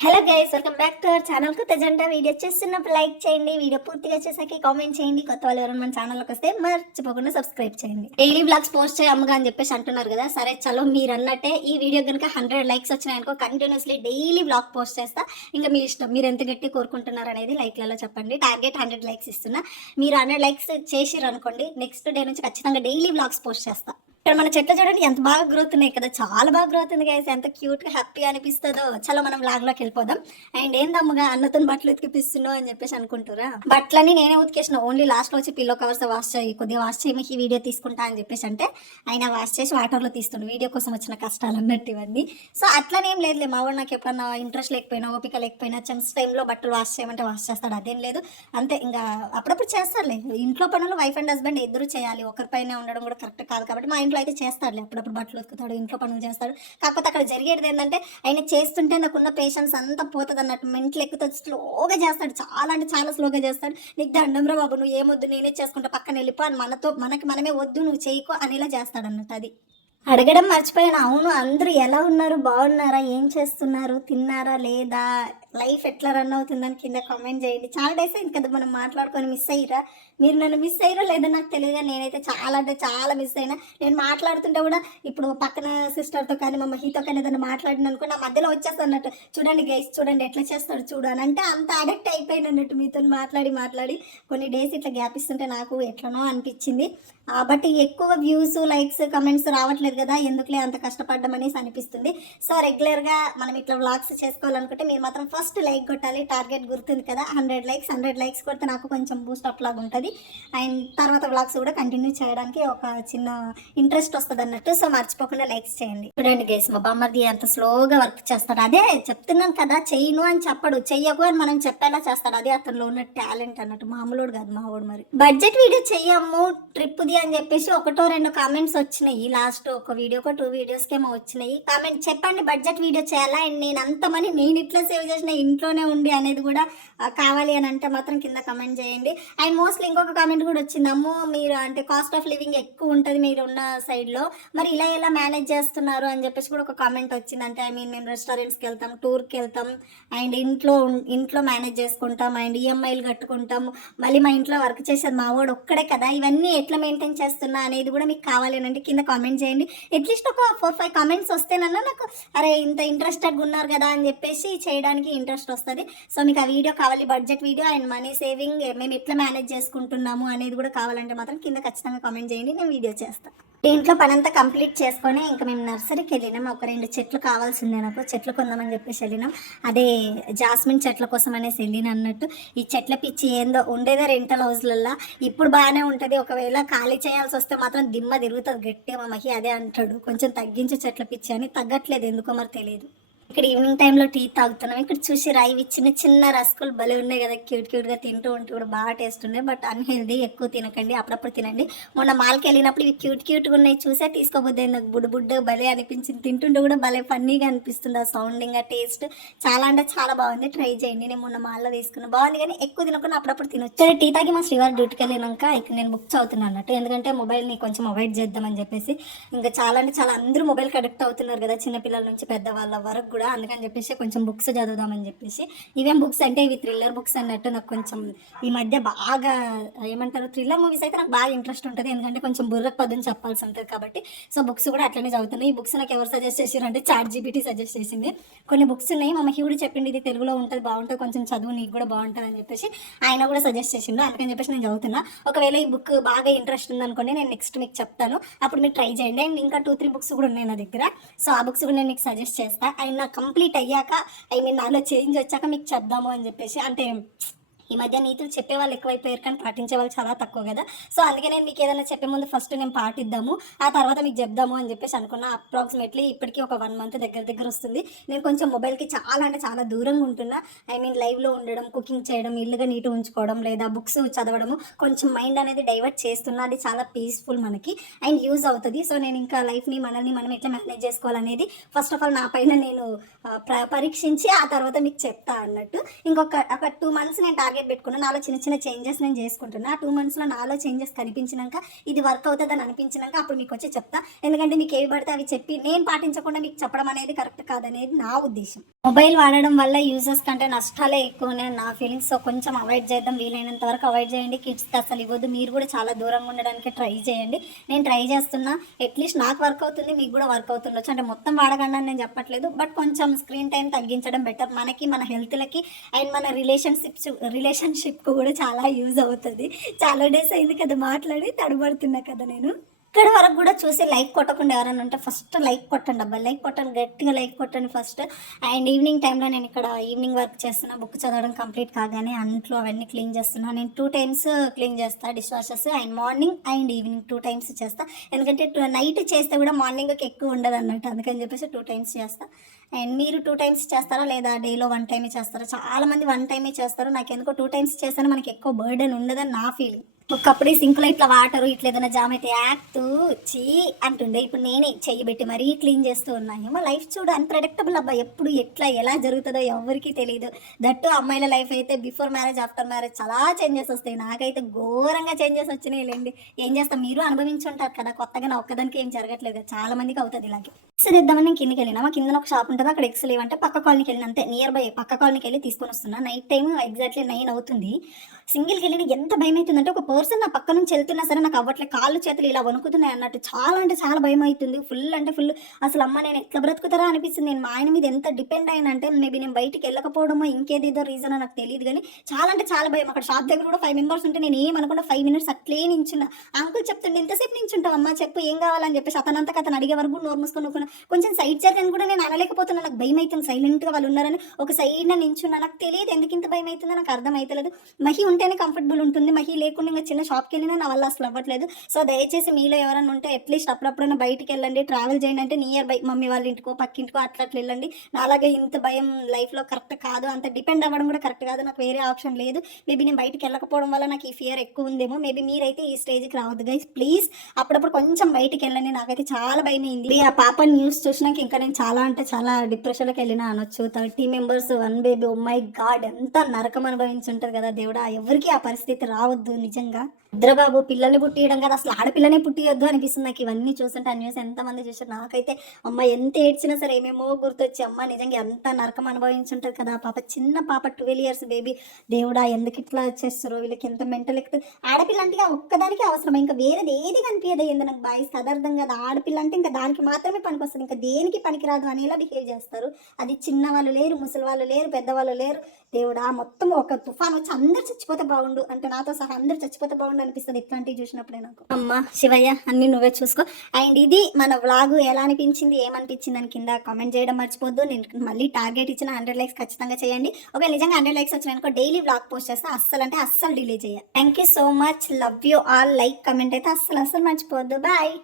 Hello guys, welcome back to our channel. కొత్త జంట video చేస్తున్నప్పుడు లైక్ చేయండి, వీడియో పూర్తిగా చేసాక కామెంట్ చేయండి. కొత్త వాళ్ళు ఎవరైనా మన ఛానల్లోకి వస్తే మర్చిపోకుండా సబ్స్క్రైబ్ చేయండి. డైలీ వ్లాగ్స్ పోస్ట్ చేయమ్మగా అని చెప్పేసి అంటున్నారు కదా, సరే చలో మీరు అన్నట్టే ఈ వీడియో కనుక 100 లైక్స్ వచ్చినాయనుకో కంటిన్యూస్లీ డైలీ వ్లాగ్ పోస్ట్ చేస్తా. ఇంకా మీ ఇష్టం, మీరు ఎంత గట్టి కోరుకుంటున్నారు అనేది లైక్లలో చెప్పండి. టార్గెట్ 100 లైక్స్ ఇస్తున్నా. మీరు 100 లైక్స్ చేసిర్రు అనుకోండి, నెక్స్ట్ డే నుంచి ఖచ్చితంగా డైలీ వ్లాగ్స్ పోస్ట్ చేస్తా. ఇక్కడ మన చెట్లు చూడండి ఎంత బాగా గ్రోత్ ఉన్నాయి కదా, చాలా బాగా గ్రోత్ ఉంది గైస్. ఎంత క్యూట్ గా హ్యాపీగా అనిపిస్తుందో. చలో మనం లాగ్లోకి వెళ్ళిపోదాం. అండ్ ఏందమ్మగా అన్నతో బట్టలు ఉతికిపిస్తున్నావు అని చెప్పేసి అనుకుంటారా, బట్టలని నేనే ఉతికేసిన. ఓన్లీ లాస్ట్ లో వచ్చి పిల్లో కవర్స్ వాష్ చేయి, కొద్దిగా వాష్ చేయి, మీకు ఈ వీడియో తీసుకుంటా అని చెప్పేసి అంటే ఆయన వాష్ చేసి వాటర్లో తీస్తుండు. వీడియో కోసం వచ్చిన కష్టాలు అన్నట్టు ఇవన్నీ. సో అట్లనే ఏం లేదులే, మా వాడు నాకు ఎప్పుడన్నా ఇంట్రెస్ట్ లేకపోయినా ఓపిక లేకపోయినా చెమ్స్ టైంలో బట్టలు వాష్ చేయమంటే వాష్ చేస్తాడు, అదేం లేదు. అంతే, ఇంకా అప్పుడప్పుడు చేస్తాడులే. ఇంట్లో పనులు వైఫ్ అండ్ హస్బెండ్ ఇద్దరు చేయాలి, ఒకరిపైన ఉండడం కూడా కరెక్ట్ కాదు కాబట్టి మా ఇంట్లో అయితే చేస్తాడులే. అప్పుడప్పుడు బట్టలు ఉతుకుతాడు, ఇంట్లో పనులు చేస్తాడు. కాకపోతే అక్కడ జరిగేది ఏంటంటే ఆయన చేస్తుంటే నాకున్న పేషెన్స్ అంతా పోతుంది అన్నట్టు. మెంటలు ఎక్కుతుంది, స్లోగా చేస్తాడు, చాలా అంటే చాలా స్లోగా చేస్తాడు. నీకు దండంరా బాబు, నువ్వు ఏమొద్దు నేనే చేసుకుంటా, పక్కన వెళ్ళిపో అని మనకి మనమే వద్దు నువ్వు చేయకో అనేలా చేస్తాడు అన్నట్టు. అది అడగడం మర్చిపోయాను. అవును, అందరూ ఎలా ఉన్నారు, బాగున్నారా, ఏం చేస్తున్నారు, తిన్నారా లేదా, లైఫ్ ఎట్లా రన్ అవుతుందని కింద కామెంట్ చేయండి. చాలా డేస్ అయింది కదా మనం మాట్లాడుకొని, మిస్ అయ్యిరా? మీరు నన్ను మిస్ అయ్యారో లేదో నాకు తెలియదు, నేనైతే చాలా అంటే చాలా మిస్ అయినా. నేను మాట్లాడుతుంటే కూడా ఇప్పుడు పక్కన సిస్టర్తో కానీ మా మహితో కానీ ఏదైనా మాట్లాడిన అనుకో నా మధ్యలో వచ్చేస్తాను అన్నట్టు. చూడండి గైస్, చూడండి ఎట్లా చేస్తాడు చూడు అని అంటే అంత అడక్ట్ అయిపోయింది అన్నట్టు. మీతో మాట్లాడి కొన్ని డేస్ ఇట్లా గ్యాప్ ఇస్తుంటే నాకు ఎట్లనో అనిపించింది. బట్ ఎక్కువ వ్యూస్, లైక్స్, కమెంట్స్ రావట్లేదు కదా, ఎందుకులే అంత కష్టపడ్డం అనేసి అనిపిస్తుంది. సో రెగ్యులర్గా మనం ఇట్లా వ్లాగ్స్ చేసుకోవాలనుకుంటే మీరు మాత్రం ఫస్ట్ లైక్ కొట్టాలి. టార్గెట్ గుర్తుంది కదా, 100 లైక్స్ కొడితే నాకు కొంచెం బూస్ట్ అప్ లాగా ఉంటుంది. అండ్ తర్వాత వ్లాగ్స్ కూడా కంటిన్యూ చేయడానికి ఒక చిన్న ఇంట్రెస్ట్ వస్తుంది అన్నట్టు. సో మర్చిపోకుండా లైక్స్ చేయండి. చూడండి గైస్, మా బామ్మర్ది అంత స్లోగా వర్క్ చేస్తాడు. అదే చెప్తున్నాను కదా, చెయ్యను అని చెప్పడు, చెయ్యకు అని మనం చెప్పేలా చేస్తాడు. అదే అతనిలో ఉన్న టాలెంట్ అన్నట్టు. మామూలుడు కాదు మా వాడు. మరి బడ్జెట్ వీడియో చెయ్యము ట్రిప్ది అని చెప్పేసి 1-2 కామెంట్స్ వచ్చినాయి. లాస్ట్ ఒక వీడియోకో 2 వీడియోస్కేమో వచ్చినాయి. కామెంట్ చెప్పండి బడ్జెట్ వీడియో చేయాలా, అండ్ నేను అంత మనీ నేను ఇట్లా సేవ్ చేసిన ఇంట్లోనే ఉండి అనేది కూడా కావాలి అని అంటే మాత్రం కింద కమెంట్ చేయండి. అండ్ మోస్ట్లీ ఇంకొక కామెంట్ కూడా వచ్చింది, అమ్మో మీరు అంటే కాస్ట్ ఆఫ్ లివింగ్ ఎక్కువ ఉంటుంది మీరు ఉన్న సైడ్లో, మరి ఇలా ఎలా మేనేజ్ చేస్తున్నారు అని చెప్పేసి కూడా ఒక కామెంట్ వచ్చింది. అంటే మేము రెస్టారెంట్స్కి వెళ్తాం, టూర్కి వెళ్తాం, అండ్ ఇంట్లో మేనేజ్ చేసుకుంటాం, అండ్ ఈఎంఐలు కట్టుకుంటాం, మళ్ళీ మా ఇంట్లో వర్క్ చేసేది మా వాడు ఒక్కడే కదా, ఇవన్నీ ఎట్లా మెయింటైన్ చేస్తున్నా అనేది కూడా మీకు కావాలి అంటే కింద కామెంట్ చేయండి. అట్లీస్ట్ ఒక 4-5 కామెంట్స్ వస్తేనన్నా నాకు అరే ఇంత ఇంట్రెస్టెడ్గా ఉన్నారు కదా అని చెప్పేసి చేయడానికి ఇంట్రెస్ట్ వస్తుంది. సో మీకు ఆ వీడియో కావాలి, budget video and money saving మేము ఎట్లా మేనేజ్ చేసుకుంటున్నాము అనేది కూడా కావాలంటే మాత్రం కింద ఖచ్చితంగా కామెంట్ చేయండి, నేను వీడియో చేస్తాను. ఇంట్లో పనంతా కంప్లీట్ చేసుకొని ఇంకా మేము నర్సరీకి వెళ్ళినాం. ఒక 2 చెట్లు కావాల్సిందే నాకు, చెట్లు కొందామని చెప్పేసి వెళ్ళినాం. అదే జాస్మిన్ చెట్ల కోసం అనేసి వెళ్ళిన అన్నట్టు. ఈ చెట్ల పిచ్చి ఏందో ఉండేదే రెంటల్ హౌస్లల్లో. ఇప్పుడు బాగానే ఉంటుంది, ఒకవేళ ఖాళీ చేయాల్సి వస్తే మాత్రం దిమ్మ తిరుగుతుంది గట్టిగా. మా మహి అదే అంటాడు, కొంచెం తగ్గించు చెట్ల పిచ్చి అని. తగ్గట్లేదు ఎందుకో మరి తెలియదు. ఇక్కడ ఈవినింగ్ టైంలో టీ తాగుతున్నాం. ఇక్కడ చూసి ఇవి చిన్న చిన్న రస్కులు భలే ఉన్నాయి కదా, క్యూట్గా తింటూ ఉంటే కూడా బాగా టేస్ట్ ఉన్నాయి. బట్ అన్హెల్దీ, ఎక్కువ తినకండి, అప్పుడప్పుడు తినండి. మొన్న మాల్కి వెళ్ళినప్పుడు ఇవి క్యూట్గా ఉన్నాయి చూసే తీసుకోబోద్ది, నాకు బుడ్డ భలే అనిపించింది. తింటుంటే కూడా భలే ఫన్నీగా అనిపిస్తుంది. ఆ సౌండింగ్, ఆ టేస్ట్ చాలా అంటే చాలా బాగుంది. ట్రై చేయండి. నేను మొన్న మాల్లో తీసుకున్నాను, బాగుంది. కానీ ఎక్కువ తినకుండా అప్పుడప్పుడు తినొచ్చు. టీ తాగి మా శ్రీవారి డ్యూటీకి వెళ్ళినాక ఇక్కడ నేను బుక్ చదువుతున్నాను అన్నట్టు. ఎందుకంటే మొబైల్ని కొంచెం అవాయిడ్ చేద్దామని చెప్పేసి. ఇంకా చాలా అంటే చాలా అందరూ మొబైల్కి అడిక్ట్ అవుతున్నారు కదా, చిన్నపిల్లల నుంచి పెద్దవాళ్ళ వరకు కూడా. అందుకని చెప్పేసి కొంచెం బుక్స్ చదువుదామని చెప్పేసి. ఇవేం బుక్స్ అంటే ఇవి థ్రిల్లర్ బుక్స్ అన్నట్టు. నాకు కొంచెం ఈ మధ్య బాగా ఏమంటారు, థ్రిల్లర్ మూవీస్ అయితే నాకు బాగా ఇంట్రెస్ట్ ఉంటుంది, ఎందుకంటే కొంచెం బుర్రకు పదుని చెప్పాల్సి ఉంటుంది కాబట్టి. సో బుక్స్ కూడా అట్లనే చదువుతున్నాయి. ఈ బుక్స్ నాకు ఎవరు సజెస్ట్ చేసారు అంటే ChatGPT సజెస్ట్ చేసింది. కొన్ని బుక్స్ ఉన్నాయి, మా మహి కూడా చెప్పింది ఇది తెలుగులో ఉంటుంది, బాగుంటుంది, కొంచెం చదువు నీకు కూడా బాగుంటుంది అని చెప్పేసి ఆయన కూడా సజెస్ట్ చేసిండు. అందుకని చెప్పేసి నేను చదువుతున్నా. ఒకవేళ ఈ బుక్ బాగా ఇంట్రెస్ట్ ఉందనుకోండి, నేను నెక్స్ట్ మీకు చెప్తాను, అప్పుడు మీరు ట్రై చేయండి. అండ్ ఇంకా 2-3 బుక్స్ కూడా ఉన్నాయి నా దగ్గర. సో ఆ బుక్స్ కూడా నేను మీకు సజెస్ట్ చేస్తాను. అండ్ నాకు కంప్లీట్ అయ్యాక, నాలో చేంజ్ వచ్చాక మీకు చెప్దాము అని చెప్పేసి. అంటే ఈ మధ్య నీతులు చెప్పే వాళ్ళు ఎక్కువైపోయారు కానీ పాటించే వాళ్ళు చాలా తక్కువ కదా. సో అందుకే నేను మీకు ఏదైనా చెప్పే ముందు ఫస్ట్ నేను పాటిద్దాము, ఆ తర్వాత మీకు చెప్దాము అని చెప్పేసి అనుకున్నా. అప్రాక్సిమేట్లీ ఇప్పటికీ ఒక 1 మంత్ దగ్గర వస్తుంది. నేను కొంచెం మొబైల్కి చాలా అంటే చాలా దూరంగా ఉంటున్నా. లైవ్లో ఉండడం, కుకింగ్ చేయడం, ఇల్లుగా నీట్గా ఉంచుకోవడం, లేదా బుక్స్ చదవడము, కొంచెం మైండ్ అనేది డైవర్ట్ చేస్తున్నా. అది చాలా పీస్ఫుల్ మనకి అండ్ యూజ్ అవుతుంది. సో నేను ఇంకా లైఫ్ని మనల్ని మనం ఎట్లా మేనేజ్ చేసుకోవాలనేది ఫస్ట్ ఆఫ్ ఆల్ నా పైన నేను పరీక్షించి ఆ తర్వాత మీకు చెప్తా అన్నట్టు. ఇంకొక 2 మంత్స్ నేను టార్గెట్ పెట్టుకున్నా, నాలో చిన్న చిన్న చేంజెస్ నేను చేసుకుంటున్నా. ఆ 2 మంత్స్లో నాలో చేంజెస్ కనిపించినాక, ఇది వర్క్ అవుతుందని అనిపించినాక అప్పుడు మీకు వచ్చి చెప్తా. ఎందుకంటే మీకు ఏవి పడితే అవి చెప్పి నేను పాటించకుండా మీకు చెప్పడం అనేది కరెక్ట్ కాదనేది నా ఉద్దేశం. మొబైల్ వాడడం వల్ల యూజర్స్ కంటే నష్టాలే ఎక్కువనే నా ఫీలింగ్స్. సో కొంచెం అవాయిడ్ చేద్దాం, వీలైనంత వరకు అవాయిడ్ చేయండి. కిడ్స్కి అసలు ఇవ్వద్దు. మీరు కూడా చాలా దూరంగా ఉండడానికి ట్రై చేయండి. నేను ట్రై చేస్తున్నా, అట్లీస్ట్ నాకు వర్క్ అవుతుంది, మీకు కూడా వర్క్ అవుతుండొచ్చు. అంటే మొత్తం వాడకండి అని నేను చెప్పట్లేదు, బట్ కొంచెం స్క్రీన్ టైం తగ్గించడం బెటర్. మనకి, మన హెల్త్లకి అండ్ మన రిలేషన్షిప్కి కూడా చాలా యూజ్ అవుతుంది. చాలా డేస్ అయింది కదా మాట్లాడి, తడబడుతున్నా కదా నేను. ఇక్కడ వరకు కూడా చూసి లైక్ కొట్టకుండా ఎవరైనా ఉంటే ఫస్ట్ లైక్ కొట్టండి అబ్బా, లైక్ కొట్టండి, గట్టిగా లైక్ కొట్టండి ఫస్ట్. అండ్ ఈవినింగ్ టైంలో నేను ఇక్కడ ఈవినింగ్ వర్క్ చేస్తున్నా, బుక్ చదవడం కంప్లీట్ కాగానే అంట్లో అవన్నీ క్లీన్ చేస్తున్నా. నేను 2 times క్లీన్ చేస్తాను dish washes, and morning and evening 2 times చేస్తాను. ఎందుకంటే నైట్ చేస్తే కూడా మార్నింగ్కి ఎక్కువ ఉండదు అన్నట్టు, అందుకని చెప్పేసి 2 times చేస్తాను. అండ్ మీరు 2 times చేస్తారా లేదా డేలో 1 time చేస్తారా? చాలామంది 1 time చేస్తారు. నాకు ఎందుకో 2 times చేస్తాను, మనకి ఎక్కువ బర్డెన్ ఉండదని నా ఫీలింగ్. ఒకప్పుడు సింక్లో ఇట్లా వాటర్ ఇట్లా ఏదైనా జామ్ అయితే యాక్తూ చీ అంటుండే, ఇప్పుడు నేనే చెయ్యి పెట్టి మరీ క్లీన్ చేస్తూ ఉన్నాను. మా లైఫ్ చూడు అన్ప్రెడిక్టబుల్ అబ్బా, ఎప్పుడు ఎట్లా ఎలా జరుగుతుందో ఎవరికి తెలియదు. దట్టు అమ్మాయిల లైఫ్ అయితే బిఫోర్ మ్యారేజ్ ఆఫ్టర్ మ్యారేజ్ చాలా చేంజెస్ వస్తాయి. నాకైతే ఘోరంగా చేంజెస్ వచ్చినాయి లేండి. ఏం చేస్తాం, మీరు అనుభవించుంటారు కదా, కొత్తగా నా ఒక్కదానికి ఏం జరగట్లేదు, చాలా మందికి అవుతుంది ఇలాగే. ఎక్స్ తెద్దామని నేను కిందకి వెళ్ళినా, మా కింద ఒక షాప్ ఉంటుంది, అక్కడ ఎక్స్ లేవంటే పక్క కాలనీకి వెళ్ళిన, అంతే నియర్ బై పక్క కాలనీకి వెళ్ళి తీసుకొని వస్తున్నా. నైట్ టైం ఎగ్జాక్ట్లీ 9 అవుతుంది. సింగిల్కి వెళ్ళిన ఎంత భయం అవుతుందంటే, ఒక పర్సన్ నా పక్క నుంచి వెళ్తున్నా సరే నాకు అవ్వట్లే, కాళ్ళు చేతులు ఇలా వణుకుతున్నాయి అన్నట్టు, చాలా అంటే చాలా భయం అవుతుంది. ఫుల్ అంటే ఫుల్. అసలు అమ్మ నేను ఎట్లా బ్రతుకుతారా అనిపిస్తుంది. నేను మా ఆయన మీద ఎంత డిపెండ్ అయినంటే, మేబీ నేను బయటికి వెళ్ళకపోవడమో ఇంకేదేదో రీజన్ నాకు తెలియదు, కానీ చాలా అంటే చాలా భయం. అక్కడ షాప్ దగ్గర కూడా 5 members ఉంటే నేను ఏమనుకున్నా 5 minutes అట్లే నించున్నా. అంకుల్ చెప్తుండే ఎంతసేపు నించుంటావు అమ్మ, చెప్పు ఏం కావాలని చెప్పేసి. అతనంతకు అతను అడిగే వరకు నోరు మూసుకొని కొంచెం సైడ్ చేద్దాన్ని కూడా నేను అనలేకపోతున్నా. నాకు భయం అవుతుంది, సైలెంట్గా వాళ్ళు ఉన్నారని ఒక సైడ్ నించున్నా. నాకు తెలియదు ఎందుకు ఇంత భయం అవుతుందో, నాకు అర్థం అవుతలేదు. మహి ఉంటేనే కంఫర్టబుల్ ఉంటుంది, మహి లేకుండా ఇంకా చిన్న షాప్కి వెళ్ళినా నా వల్ల అసలు అవ్వట్లేదు. సో దయచేసి మీలో ఎవరైనా ఉంటే అట్లీస్ట్ అప్పుడప్పుడైనా బయటికి వెళ్ళండి, ట్రావెల్ చేయండి. అంటే నియర్ బై మమ్మీ వాళ్ళ ఇంటికో పక్కింటికో అట్లా వెళ్ళండి. అలాగే ఇంత భయం లైఫ్లో కరెక్ట్ కాదు, అంత డిపెండ్ అవ్వడం కూడా కరెక్ట్ కాదు. నాకు వేరే ఆప్షన్ లేదు. మేబీ నేను బయటికి వెళ్ళకపోవడం వల్ల నాకు ఈ ఫియర్ ఎక్కువ ఉందేమో. మేబీ మీరైతే ఈ స్టేజ్కి రావద్దు గైస్, ప్లీజ్. అప్పుడప్పుడు కొంచెం బయటికి వెళ్ళండి. నాకైతే చాలా భయం అయింది. ఆ పాప న్యూస్ చూసినాక ఇంకా నేను చాలా అంటే చాలా డిప్రెషన్లోకి వెళ్ళినా అనొచ్చు. 30 members 1 baby, oh my God, ఎంత నరకం అనుభవించి ఉంటుంది కదా దేవుడా. ఎవరికి ఆ పరిస్థితి రావద్దు నిజంగా. రుద్రబాబు పిల్లల్ని పుట్టియడం కదా, అసలు ఆడపిల్లనే పుట్టియొద్దు అనిపిస్తుంది నాకు ఇవన్నీ చూస్తుంటే. ఆ న్యూస్ ఎంతమంది చూసారు. నాకైతే అమ్మ ఎంత ఏడ్చినా సరే ఏమేమో గుర్తొచ్చి, అమ్మ నిజంగా ఎంత నరకం అనుభవించుంటుంది కదా పాప. చిన్న పాప 12 years బేబీ. దేవుడా ఎందుకు ఇట్లా వచ్చేస్తారో వీళ్ళకి, ఎంత మెంటల్ ఎక్కుతుంది. ఆడపిల్ల అంటే ఒక్కదానికి అవసరం, ఇంకా వేరేది ఏది కనిపించదు. ఏంది నాకు బాయ్స్ అదర్థం కదా. ఆడపిల్ల అంటే ఇంకా దానికి మాత్రమే పనికి వస్తుంది, ఇంకా దేనికి పనికిరాదు అనేలా బిహేవ్ చేస్తారు. అది చిన్న వాళ్ళు లేరు, ముసలి వాళ్ళు లేరు, పెద్దవాళ్ళు లేరు. దేవుడా మొత్తం ఒక తుఫాన్ వచ్చి అందరు చచ్చిపోతే బాగుండు, అంటే నాతో సహా అందరు చచ్చిపోతే బాగుండు అనిపిస్తుంది ఇట్లాంటివి చూసినప్పుడే నాకు. అమ్మ శివయ్య అన్ని నువ్వే చూసుకో. అండ్ ఇది మన వ్లాగ్ ఎలా అనిపించింది, ఏమనిపించింది అని కింద కామెంట్ చేయడం మర్చిపోద్దు. నేను మళ్ళీ టార్గెట్ ఇచ్చిన 100 likes ఖచ్చితంగా చేయండి. ఒకవేళ నిజంగా 100 likes వచ్చినాయనుకో డైలీ వ్లాగ్ పోస్ట్ చేస్తే అస్సలు అంటే అస్సలు డిలే చేయాలి. Thank you so much, love you all. Like comment అయితే అస్సలు మర్చిపోవద్దు. బాయ్.